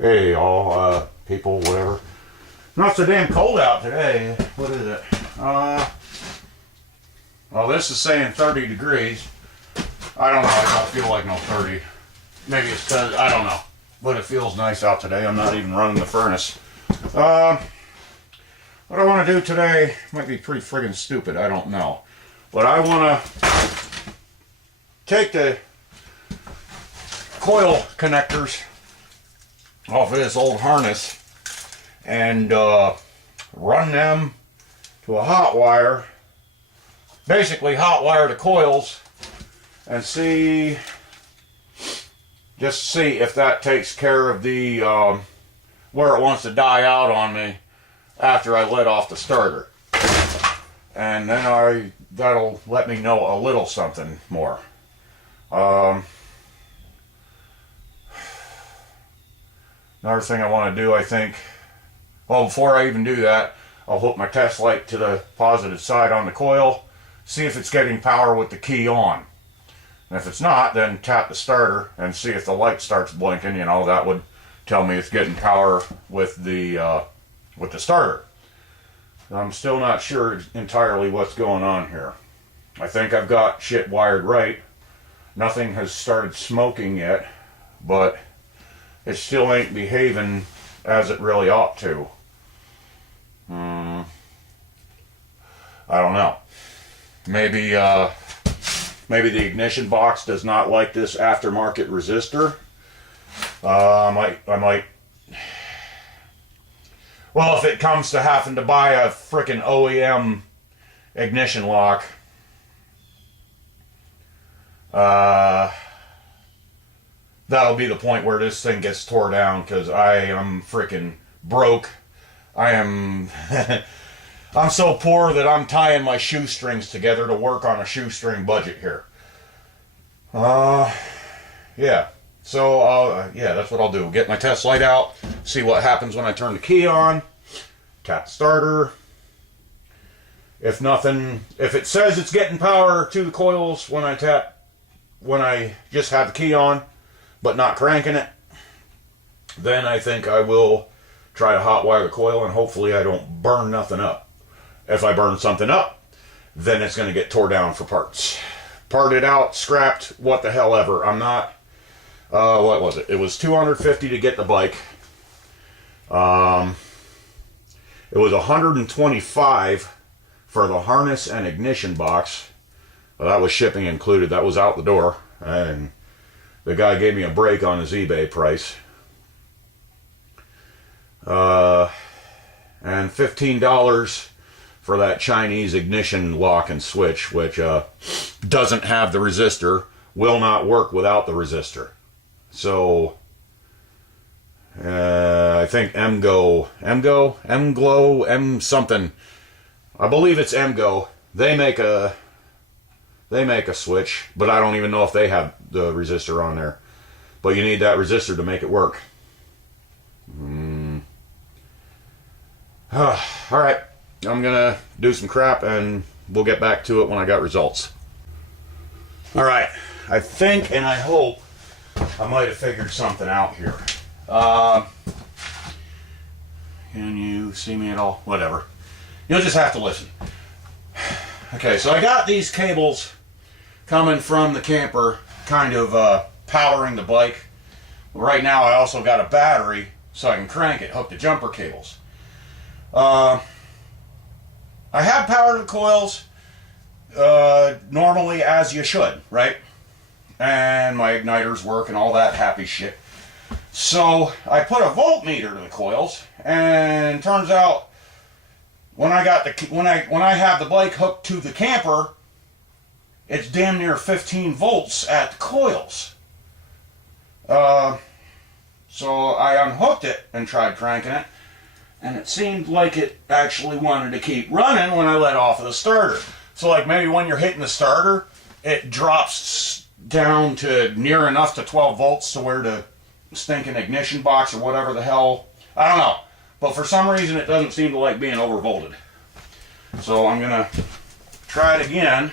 Hey all people, whatever. Not so damn cold out today. What is it? Well, this is saying 30 degrees. I don't know. I don't feel like no 30. Maybe it's because, I don't know. But it feels nice out today. I'm not even running the furnace. What I want to do today might be pretty friggin' stupid. I don't know. But I want to take the coil connectors off of this old harness and run them to a hot wire, basically hot wire the coils, and just see if that takes care of the where it wants to die out on me after I let off the starter. And then that'll let me know a little something more. Another thing I want to do, I think, well, before I even do that, I'll hook my test light to the positive side on the coil, see if it's getting power with the key on. And if it's not, then tap the starter and see if the light starts blinking. You know, that would tell me it's getting power with the starter. I'm still not sure entirely what's going on here. I think I've got shit wired right. Nothing has started smoking yet, but it still ain't behaving as it really ought to. I don't know. Maybe the ignition box does not like this aftermarket resistor. I might. Well, if it comes to having to buy a frickin' OEM ignition lock, that'll be the point where this thing gets tore down, because I am freaking broke. I am I'm so poor that I'm tying my shoestrings together to work on a shoestring budget here. Yeah. So, yeah, that's what I'll do. Get my test light out, see what happens when I turn the key on, tap the starter. If it says it's getting power to the coils when I just have the key on, but not cranking it, then I think I will try to hotwire the coil, and hopefully I don't burn nothing up. If I burn something up, then it's going to get tore down for parts. Parted out, scrapped, what the hell ever. I'm not, what was it? It was $250 to get the bike. It was $125 for the harness and ignition box. Well, that was shipping included. That was out the door. And the guy gave me a break on his eBay price. And $15 for that Chinese ignition lock and switch, which doesn't have the resistor, will not work without the resistor. So I think M-Glow, M something. I believe it's M-Go. They make a switch, but I don't even know if they have the resistor on there. But you need that resistor to make it work. All right, I'm gonna do some crap and we'll get back to it when I got results. All right, I think and I hope I might have figured something out here. Can you see me at all? Whatever. You'll just have to listen. Okay, so I got these cables coming from the camper, kind of powering the bike. Right now I also got a battery so I can crank it, hook the jumper cables. I have power to the coils normally, as you should, right? And my igniters work and all that happy shit. So I put a voltmeter to the coils, and turns out when I have the bike hooked to the camper, it's damn near 15 volts at the coils. So I unhooked it and tried cranking it, and it seemed like it actually wanted to keep running when I let off of the starter. So like maybe when you're hitting the starter, it drops down to near enough to 12 volts to where the stinking ignition box or whatever the hell, I don't know. But for some reason it doesn't seem to like being overvolted. So I'm going to try it again,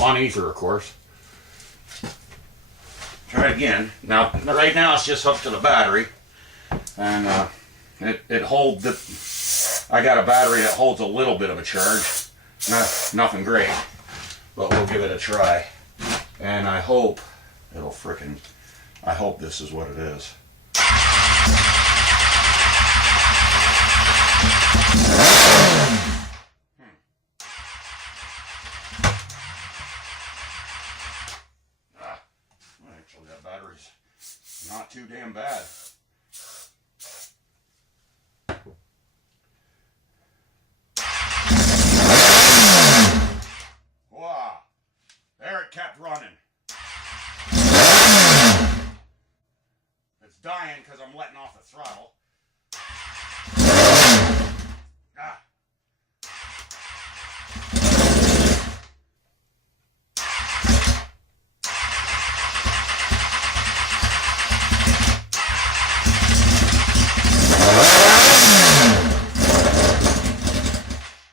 on ether of course. Try it again. Now, right now it's just hooked to the battery. And it holds the. I got a battery that holds a little bit of a charge. Nothing great, but we'll give it a try. And I hope it'll frickin'. I hope this is what it is. Actually, that battery's not too damn bad. Wow. There it kept running. It's dying because I'm letting off the throttle. Ah.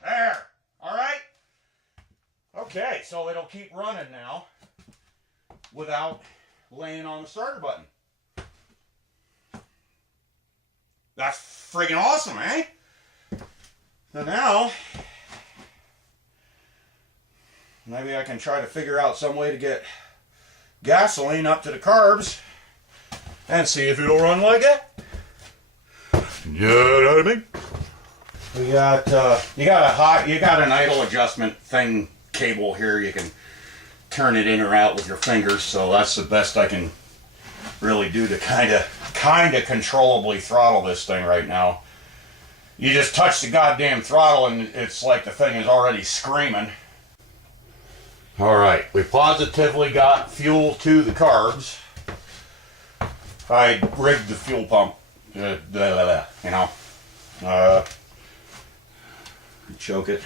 There. All right. Okay, so it'll keep running now without laying on the starter button. That's friggin' awesome, eh? So now, maybe I can try to figure out some way to get gasoline up to the carbs and see if it'll run like it. You know what I mean? We got you got an idle adjustment thing cable here. You can turn it in or out with your fingers, so that's the best I can really do to kind of controllably throttle this thing right now. You just touch the goddamn throttle and it's like the thing is already screaming. Alright, we positively got fuel to the carbs. I rigged the fuel pump, you know. Choke it. Is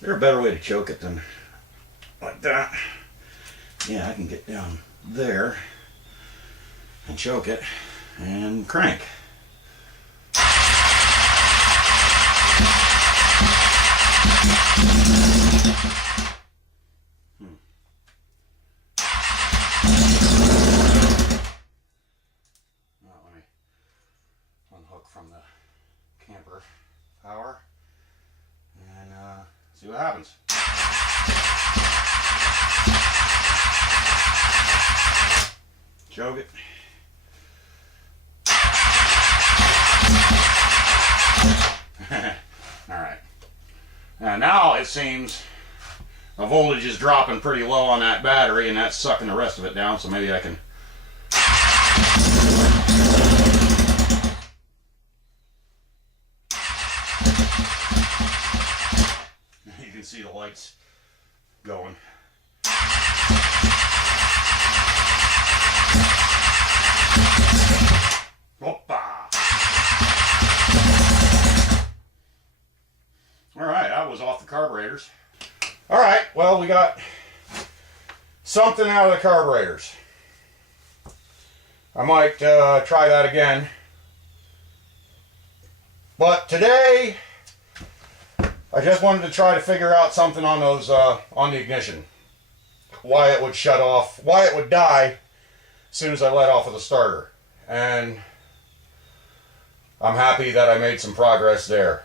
there a better way to choke it than like that? Yeah, I can get down there and choke it and crank. Now let me unhook from the camper power and see what happens. Choke it. Alright. Now it seems the voltage is dropping pretty low on that battery and that's sucking the rest of it down, so maybe I can you can see the lights going. Alright, I was off the carburetors. Alright, well, we got something out of the carburetors. I might try that again. But today, I just wanted to try to figure out something on those, on the ignition. Why it would shut off, why it would die as soon as I let off of the starter. And I'm happy that I made some progress there.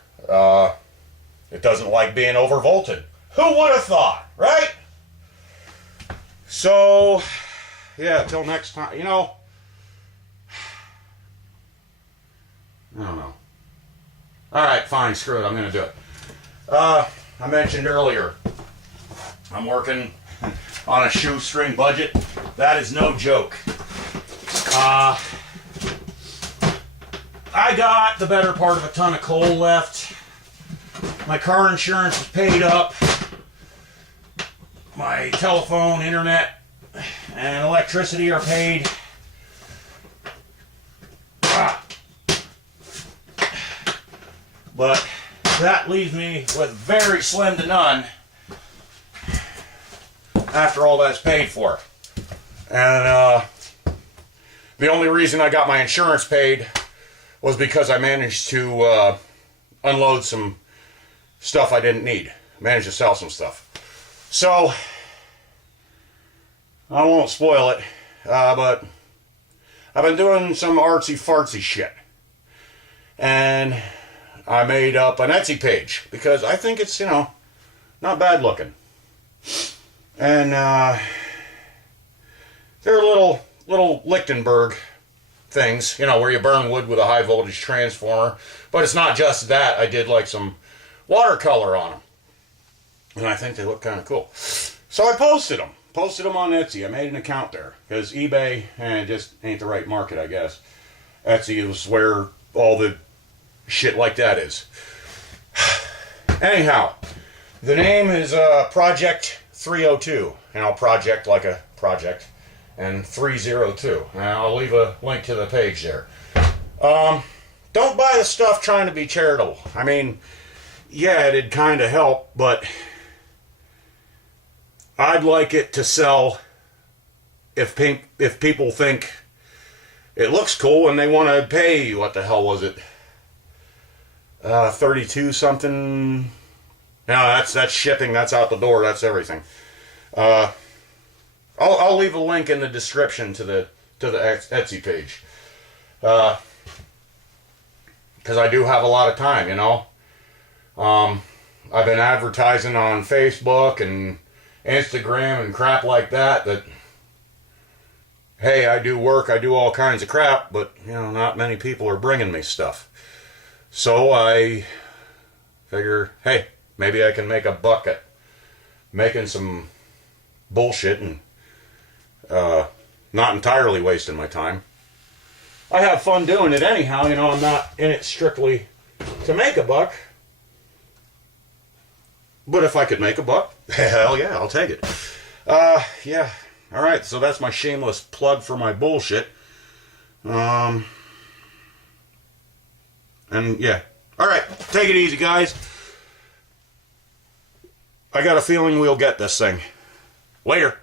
It doesn't like being overvolted. Who would have thought, right? So, yeah, till next time, you know, I don't know. Alright, fine, screw it, I'm going to do it. I mentioned earlier, I'm working on a shoestring budget. That is no joke. I got the better part of a ton of coal left. My car insurance is paid up. My telephone, internet, and electricity are paid. But that leaves me with very slim to none after all that's paid for. And the only reason I got my insurance paid was because I managed to unload some stuff I didn't need. Managed to sell some stuff. So, I won't spoil it, but I've been doing some artsy-fartsy shit. And I made up an Etsy page because I think it's, not bad looking. And they're little Lichtenberg things, where you burn wood with a high voltage transformer. But it's not just that. I did like some watercolor on them. And I think they look kind of cool. So I posted them. Posted them on Etsy. I made an account there. Because eBay, just ain't the right market, I guess. Etsy is where all the shit like that is. Anyhow, the name is Project 302. Project like a project. And 302. And I'll leave a link to the page there. Don't buy the stuff trying to be charitable. I mean, yeah, it'd kind of help, but I'd like it to sell if people think it looks cool and they want to pay, what the hell was it? 32 something. No, that's shipping, that's out the door, that's everything. I'll leave a link in the description to the Etsy page. Because I do have a lot of time, I've been advertising on Facebook and Instagram and crap like that, hey, I do work, I do all kinds of crap, but, not many people are bringing me stuff. So I figure, hey, maybe I can make a buck at making some bullshit and not entirely wasting my time. I have fun doing it anyhow, I'm not in it strictly to make a buck. But if I could make a buck, hell yeah, I'll take it. Yeah. Alright, so that's my shameless plug for my bullshit. And yeah. Alright, take it easy, guys. I got a feeling we'll get this thing. Later.